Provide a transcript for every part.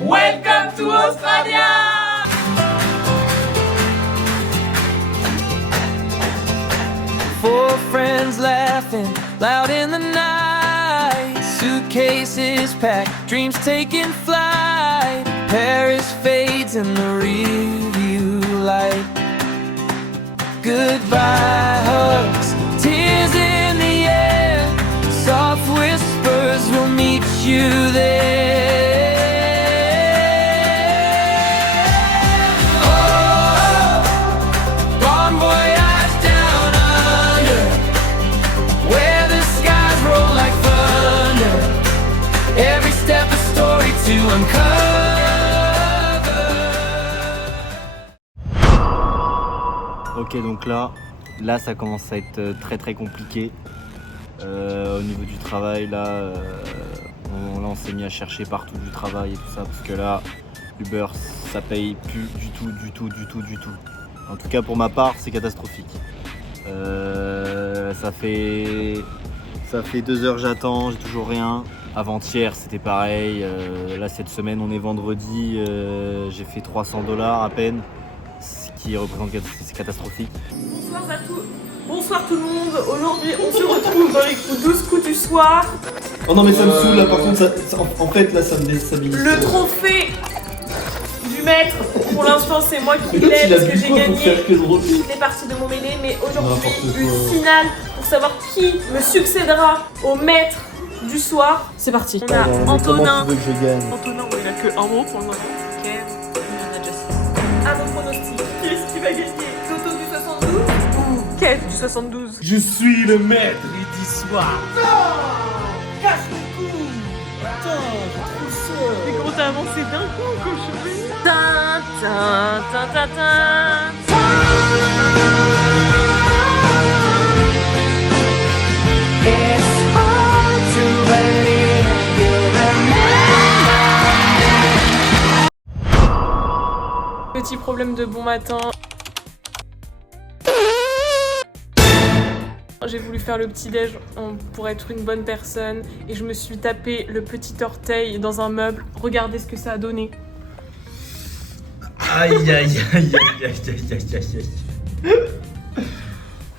Welcome to Australia! Four friends laughing loud in the night. Suitcases packed, dreams taking flight. Paris fades in the rearview light. Goodbye hugs, tears in the air. Soft whispers will meet you there. Oh, bon voyage down under, where the skies roll like thunder. Every step a story to uncover. Ok, donc là ça commence à être très compliqué au niveau du travail. Là on s'est mis à chercher partout du travail et tout ça, parce que là Uber ça paye plus du tout. En tout cas pour ma part c'est catastrophique. Ça fait 2 heures j'attends, j'ai toujours rien. Avant-hier c'était pareil, là cette semaine on est vendredi, j'ai fait $300 à peine, ce qui représente, c'est catastrophique. Bonsoir tout le monde, aujourd'hui on se retrouve dans les 12 coups du soir. Oh non mais ça me saoule là, par contre en fait là ça me déstabilise. Le trophée du maître, pour l'instant c'est moi qui l'ai parce que j'ai gagné les parties de mon mêlée, mais aujourd'hui une finale pour savoir qui me succédera au maître du soir. C'est parti. On a Antonin. Comment tu veux que je gagne? Antonin, il a que un mot pour le moment. Kev, on a Jesse. À vos pronostics, qui est-ce qui va gagner? Toto du 72 ou Kev du 72? Je suis le maître du soir. Casse mon cou. Mais comment t'as avancé d'un coup, cochon? Tin, tin, tin, tin, tin. Petit problème de bon matin. J'ai voulu faire le petit déj pour être une bonne personne et je me suis tapé le petit orteil dans un meuble. Regardez ce que ça a donné. Aïe.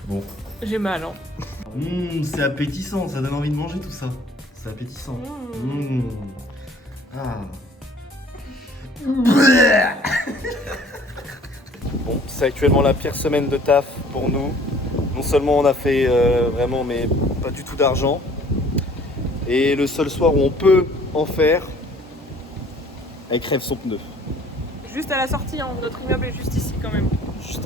Bon. J'ai mal, hein. C'est appétissant, ça donne envie de manger tout ça. C'est appétissant. Ah. Bon, c'est actuellement la pire semaine de taf pour nous. Non seulement on a fait vraiment mais pas du tout d'argent, et le seul soir où on peut en faire, elle crève son pneu. Juste à la sortie, hein. Notre immeuble est juste ici quand même. Juste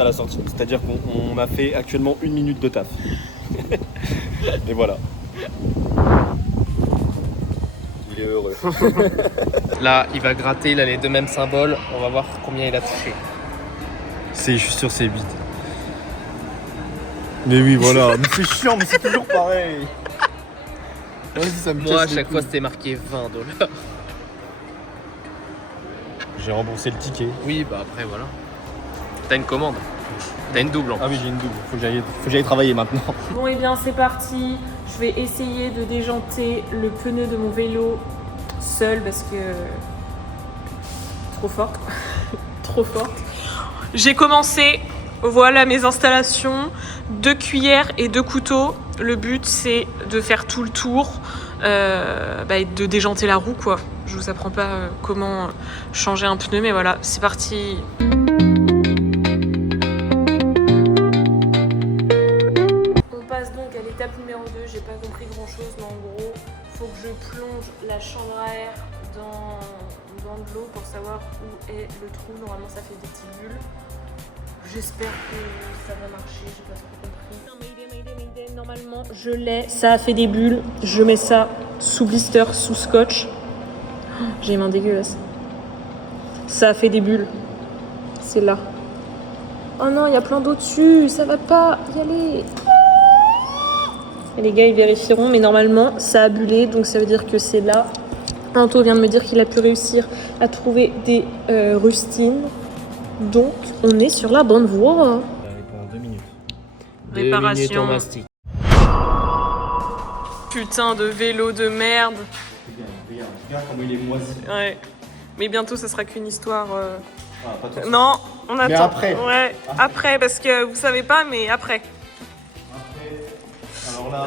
à la sortie. C'est-à-dire qu'on a fait actuellement 1 minute de taf. Et voilà. Il est heureux. Là, il va gratter, il a les deux mêmes symboles. On va voir combien il a touché. Je suis sûr c'est 8. Mais oui, voilà. Mais c'est chiant, mais c'est toujours pareil. Vas-y, ça me Moi, à casse les chaque couilles. fois, c'était marqué $20. J'ai remboursé le ticket. Oui, bah après, voilà. T'as une commande. T'as une double en plus. Ah oui, j'ai une double. Faut que j'aille travailler maintenant. Bon et bien c'est parti. Je vais essayer de déjanter le pneu de mon vélo seul parce que trop forte. Trop forte. J'ai commencé. Voilà mes installations, 2 cuillères et 2 couteaux. Le but c'est de faire tout le tour et de déjanter la roue quoi. Je vous apprends pas comment changer un pneu, mais voilà, c'est parti. On passe donc à l'étape numéro 2, j'ai pas compris grand chose, mais en gros, faut que je plonge la chambre à air dans de l'eau pour savoir où est le trou. Normalement ça fait des petites bulles. J'espère que ça va marcher, j'ai pas trop compris. Normalement je l'ai, ça a fait des bulles. Je mets ça sous blister, sous scotch. Oh, j'ai les mains dégueulasses. Ça a fait des bulles. C'est là. Oh non, il y a plein d'eau dessus, ça va pas y aller. Et les gars ils vérifieront, mais normalement ça a bullé, donc ça veut dire que c'est là. Anto vient de me dire qu'il a pu réussir à trouver des rustines. Donc, on est sur la bonne voie. Pendant 2 minutes. 2 minutes Réparation. en mastic. Putain de vélo de merde. Regarde comment il est moisi. Ouais. Mais bientôt, ça sera qu'une histoire. Ah, pas tout de suite. Non, on attend. Mais après. Ouais, après, parce que vous savez pas, mais après.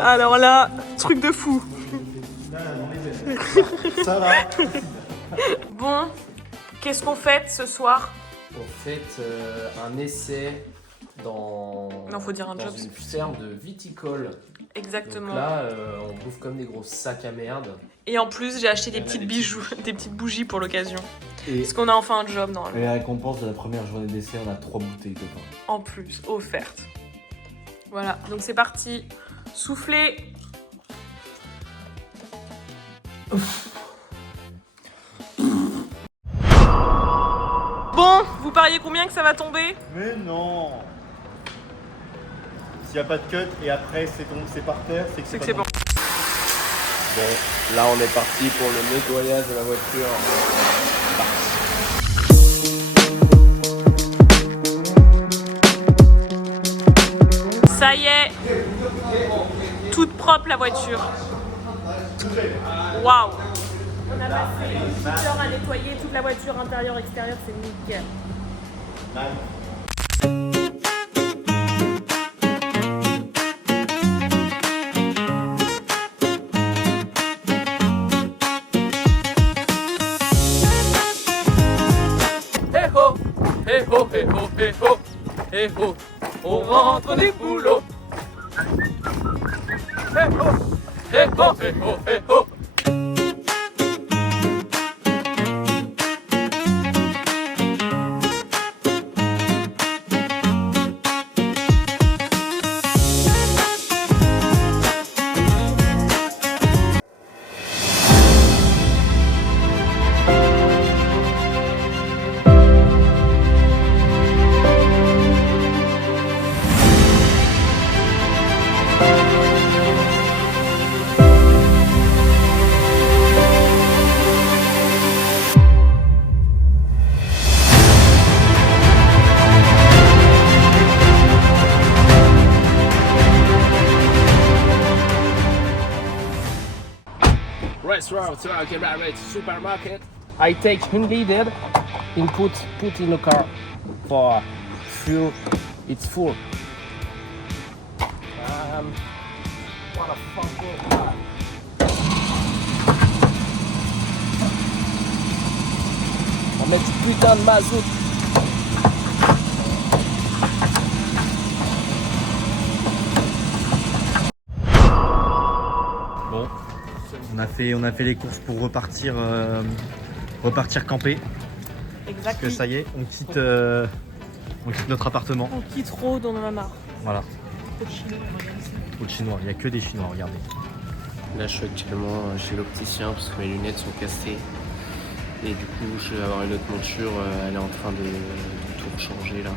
Alors là, truc de fou. ça va. Bon, qu'est-ce qu'on fait ce soir? On fait un essai dans, Non, faut dire un dans job. une ferme de viticole. Exactement. Donc là, on bouffe comme des gros sacs à merde. Et en plus, j'ai acheté des petites bijoux, des petites bougies pour l'occasion. Parce qu'on a enfin un job normalement. Et la récompense de la première journée d'essai, on a 3 bouteilles de vin. En plus, offerte. Voilà, donc c'est parti. Soufflez. Bon, vous pariez combien que ça va tomber? Mais non. S'il n'y a pas de cut et après c'est par terre, c'est que C'est que c'est bon. Bon, là on est parti pour le nettoyage de la voiture. Ça y est, toute propre la voiture. Waouh! On a passé 8 heures à nettoyer toute la voiture intérieure, extérieure, c'est nickel. Hé ho, hé ho, hé ho, hé ho, hé ho, on rentre des boulots. Hé ho, hé ho, hé ho, hé ho. Restaurant, supermarket. I take 100 and put in the car for fuel. It's full. What a fucking car. On met ce putain de mazout. Bon, on a fait les courses pour repartir camper. Parce que ça y est, on quitte notre appartement. On quitte Rhodes, on en a marre. Voilà, Trop de Chinois, regarde ici. trop de Chinois, il n'y a que des Chinois, regardez. Là, je suis actuellement chez l'opticien parce que mes lunettes sont cassées. Et du coup, je vais avoir une autre monture. Elle est en train de tout changer là.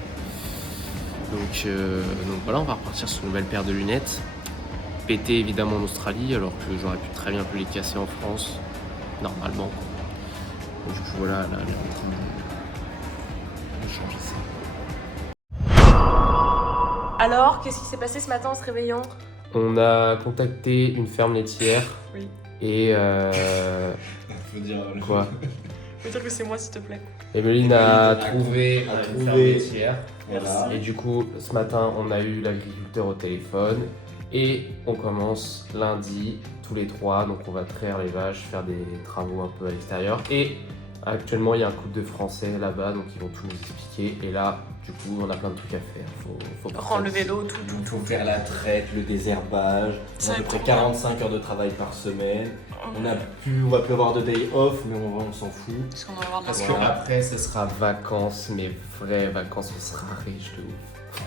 Donc voilà, on va repartir sur une nouvelle paire de lunettes. Pété évidemment en Australie, alors que j'aurais pu très bien les casser en France, normalement. Donc du coup, voilà, là, elle est en train de changer ça. Alors, qu'est-ce qui s'est passé ce matin en se réveillant? On a contacté une ferme laitière. Oui. Et Faut dire quoi? Je veux dire que c'est moi, s'il te plaît. Emeline a trouvé une ferme laitière. Voilà. Et du coup, ce matin, on a eu l'agriculteur au téléphone. Et on commence lundi, tous les 3. Donc on va traire les vaches, faire des travaux un peu à l'extérieur. Et actuellement, il y a un couple de Français là-bas, donc ils vont tout nous expliquer. Et là, du coup, on a plein de trucs à faire. Faut Rendre le vélo, tout. Il faut faire la traite, le désherbage. On a à peu près 45 heures de travail par semaine. On va plus avoir de day off, mais on s'en fout. Parce qu'on va avoir de la Parce soirée. qu'après, ce sera vacances, mais vraies vacances, on sera riche de ouf.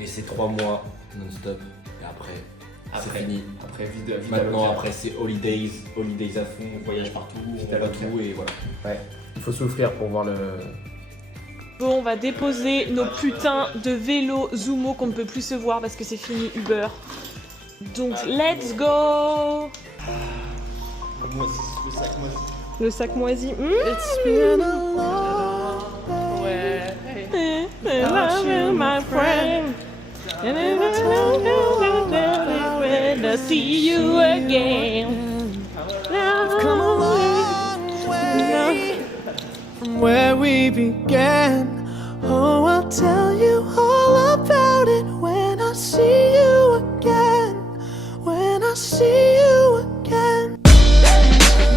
Et c'est 3 mois non-stop. Et après, c'est fini. Après, vie Maintenant, après, c'est holidays à fond, on voyage partout, on voit tout et voilà. Ouais. Il faut souffrir pour voir le. Bon, on va déposer nos putains de vélos Zumo qu'on ne peut plus se voir parce que c'est fini Uber. Donc, let's go! Le sac moisi. It's been a long way. My friend. And I see you again. I've come a long way. from where we began. Oh, I'll tell you all about it when I see you again. When I see you again.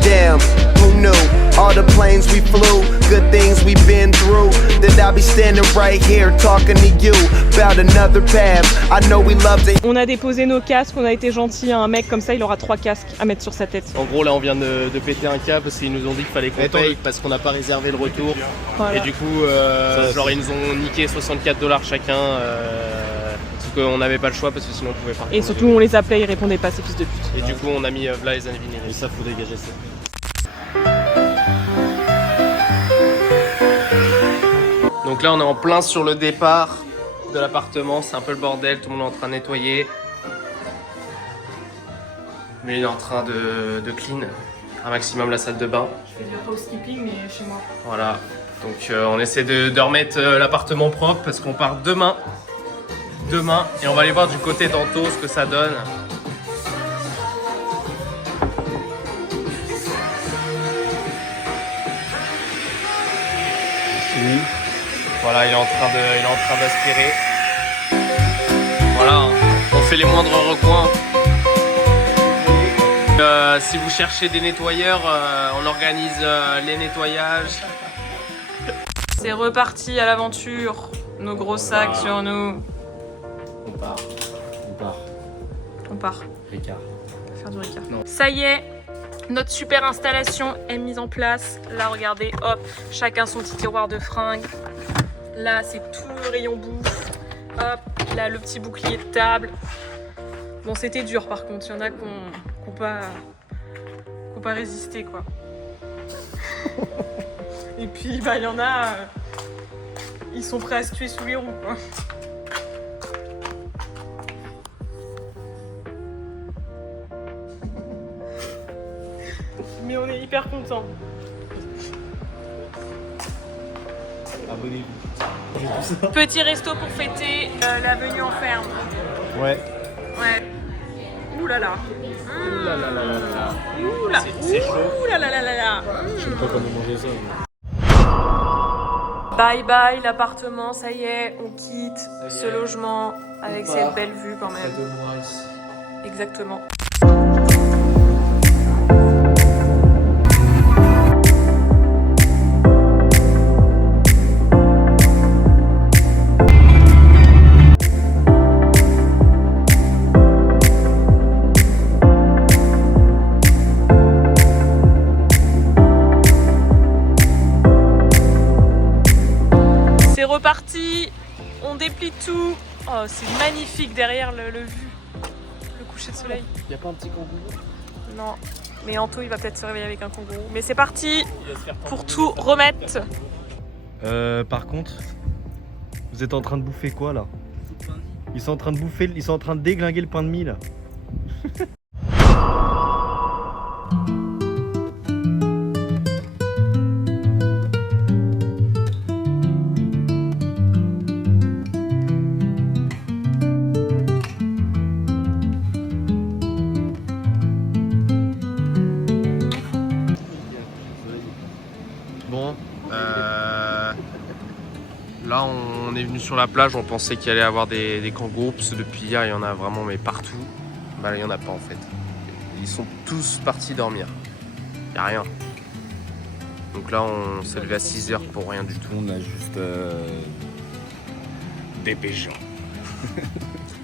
Damn, who knew? All the planes we flew, good things we've been through. That I'll be standing right here talking to you about another path. I know we love to. On a déposé nos casques, on a été gentil à un mec comme ça, il aura 3 casques à mettre sur sa tête. En gros, là, on vient de péter un câble parce qu'ils nous ont dit qu'il fallait qu'on paye parce qu'on n'a pas réservé le retour. Voilà. Et du coup, genre, ils nous ont niqué 64 $ chacun. Parce qu'on n'avait pas le choix parce que sinon on pouvait pas. Et surtout, on les appelait, ils répondaient pas, ces fils de pute. Et du coup, on a mis là les années Et ça, faut dégager ça. Donc là, on est en plein sur le départ de l'appartement. C'est un peu le bordel, tout le monde est en train de nettoyer. Mais il est en train de clean un maximum la salle de bain. Je fais du housekeeping, mais chez moi. Voilà. Donc on essaie de remettre l'appartement propre parce qu'on part demain. Et on va aller voir du côté d'Anto ce que ça donne. Voilà, il est en train d'aspirer. Voilà, on fait les moindres recoins. Si vous cherchez des nettoyeurs, on organise les nettoyages. C'est reparti à l'aventure. Nos gros sacs sur nous. On part. Ricard. On va faire du Ricard. Non. Ça y est, notre super installation est mise en place. Là, regardez, hop, chacun son petit tiroir de fringues. Là, c'est tout le rayon bouffe. Hop, là, le petit bouclier de table. Bon, c'était dur par contre. Il y en a qui n'ont pas résisté, quoi. Et puis, bah, il y en a, ils sont prêts à se tuer sous les roues, quoi. Mais on est hyper contents. Abonnez-vous. Petit resto pour fêter la venue en ferme. Ouais. Ouais. Ouh là là. Ouh là là là là là. Ouh là. C'est chaud. Ouh là là là là là. Je sais pas comment manger ça. Bye bye l'appartement, ça y est, on quitte ce logement avec cette belle vue quand même. Exactement. C'est reparti, on déplie tout. Oh, c'est magnifique derrière le vue, le coucher de soleil. Y'a pas un petit kangourou? Non, mais Anto il va peut-être se réveiller avec un kangourou. Mais c'est parti pour tout remettre. Par contre, vous êtes en train de bouffer quoi là? Ils sont en train de déglinguer le pain de mie là. Bon, là on est venu sur la plage, on pensait qu'il allait y avoir des kangourous, parce que depuis hier il y en a vraiment mais partout. Bah là il n'y en a pas en fait. Ils sont tous partis dormir. Il n'y a rien. Donc là on s'est levé à 6 h pour rien du tout. On a juste des pigeons.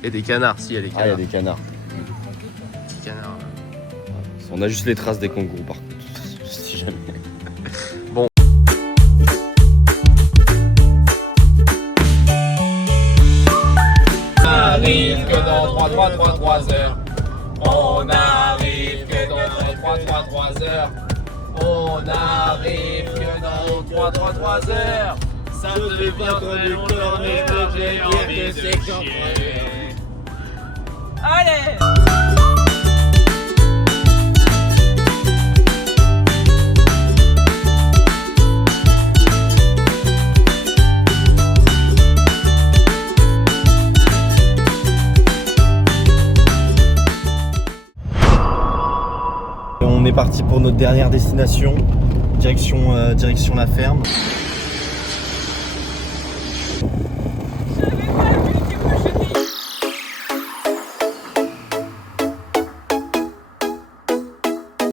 Et des canards, si il y a des canards. Ah, il y a des canards. Petits canards. On a juste les traces des kangourous par contre. Si jamais. Arrive que dans 3 heures. On arrive que dans 3 heures. On arrive que dans 3 heures. Ça devient conducteur, mais j'ai envie de chier. Allez! On est parti pour notre dernière destination. direction la ferme.